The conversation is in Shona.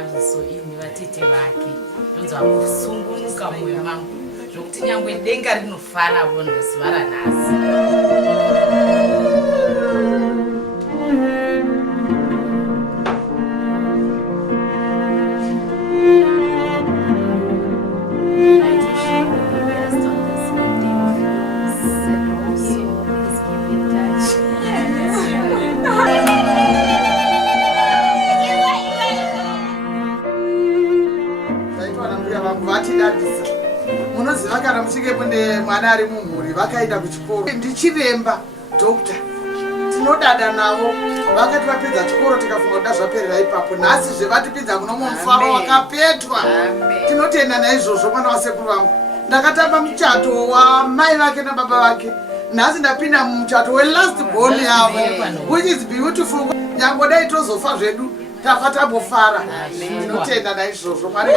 daviso ini vatete vake ndonzwa kusungunuka mwoyo mangu zvokuti nyangwe denga rinofarawo nezuva ranhasi. Munoziva kana muchikepo nemwana ari mumhuri vakaenda kuchikoro ndichiremba dokta tinodada navo vakati vapedza chikoro tikafunga kuda zvaperera ipapo nhasi zvevatipidza kuno mufaro wakapetwa tinotenda naizvozvo mwana wasekuru vangu ndakatamba muchato wamai vake nababa vake nhasi ndapinda mumuchato welast born yavo which is beautiful nyange dai tozofa zvedu tafa tambofara tinotenda naizvozvo mwari